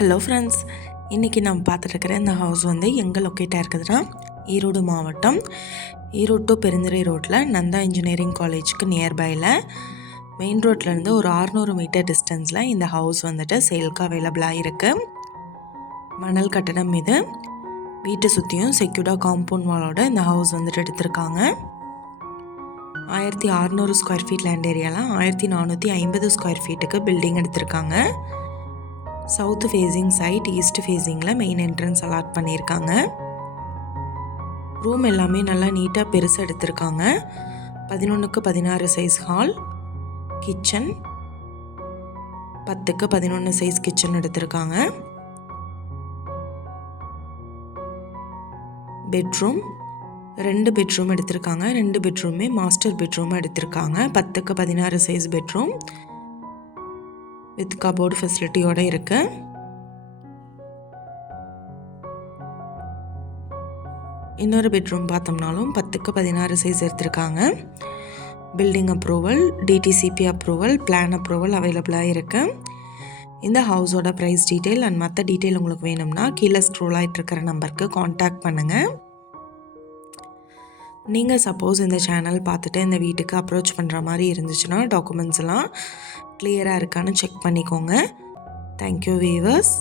Hello friends இன்றைக்கி நான் பார்த்துட்ருக்கிற இந்த ஹவுஸ் வந்து எங்கே லொக்கேட்டாக இருக்குதுன்னா ஈரோடு மாவட்டம் ஈரோடு டு பெருந்துறை ரோட்டில் நந்தா இன்ஜினியரிங் காலேஜுக்கு நியர்பையில் மெயின் ரோட்லேருந்து ஒரு 600 மீட்டர் டிஸ்டன்ஸில் இந்த ஹவுஸ் வந்துட்டு சேல்க்கு அவைலபிளாக இருக்குது மணல் கட்டடம் இது. வீட்டை சுற்றியும் செக்யூர்டாக காம்பவுண்ட் வாலோட இந்த ஹவுஸ் வந்துட்டு எடுத்திருக்காங்க. ஆயிரத்தி அறநூறு ஸ்கொயர் ஃபீட் லேண்ட் ஏரியாலாம் ஆயிரத்தி நானூற்றி ஐம்பது ஸ்கொயர் ஃபீட்டுக்கு பில்டிங் எடுத்திருக்காங்க. சவுத் ஃபேஸிங் சைட் ஈஸ்ட் ஃபேஸிங்கில் மெயின் என்ட்ரன்ஸ் அலாட் பண்ணியிருக்காங்க ரூம் எல்லாமே நல்லா நீட்டாக பெருசாக எடுத்திருக்காங்க. பதினொன்றுக்கு பதினாறு சைஸ் ஹால் கிச்சன் பத்துக்கு பதினொன்று சைஸ் கிச்சன் எடுத்திருக்காங்க. பெட்ரூம் ரெண்டு பெட்ரூம் எடுத்திருக்காங்க. ரெண்டு பெட்ரூமே மாஸ்டர் பெட்ரூம் எடுத்திருக்காங்க. பத்துக்கு பதினாறு சைஸ் பெட்ரூம் வித் கபோர்டு ஃபெசிலிட்டியோட இருக்கு. இன்னொரு பெட்ரூம் பார்த்தோம்னாலும் பத்துக்கு பதினாறு சைஸ் எடுத்திருக்காங்க. Building approval DTCP approval plan approval அவைலபிளாக இருக்கு. இந்த ஹவுஸோட ப்ரைஸ் டீட்டெயில் அண்ட் மற்ற டீட்டெயில் உங்களுக்கு வேணும்னா கீழே ஸ்க்ரோல் ஆகிட்டுருக்கிற நம்பருக்கு காண்டாக்ட் பண்ணுங்கள் நீங்கள் சப்போஸ் இந்த சேனல் பார்த்துட்டு இந்த வீட்டுக்கு அப்ரோச் பண்ணுற மாதிரி இருந்துச்சுன்னா டாக்குமெண்ட்ஸ் எல்லாம் கிளியராக இருக்கான்னு செக் பண்ணிக்கோங்க. Thank you viewers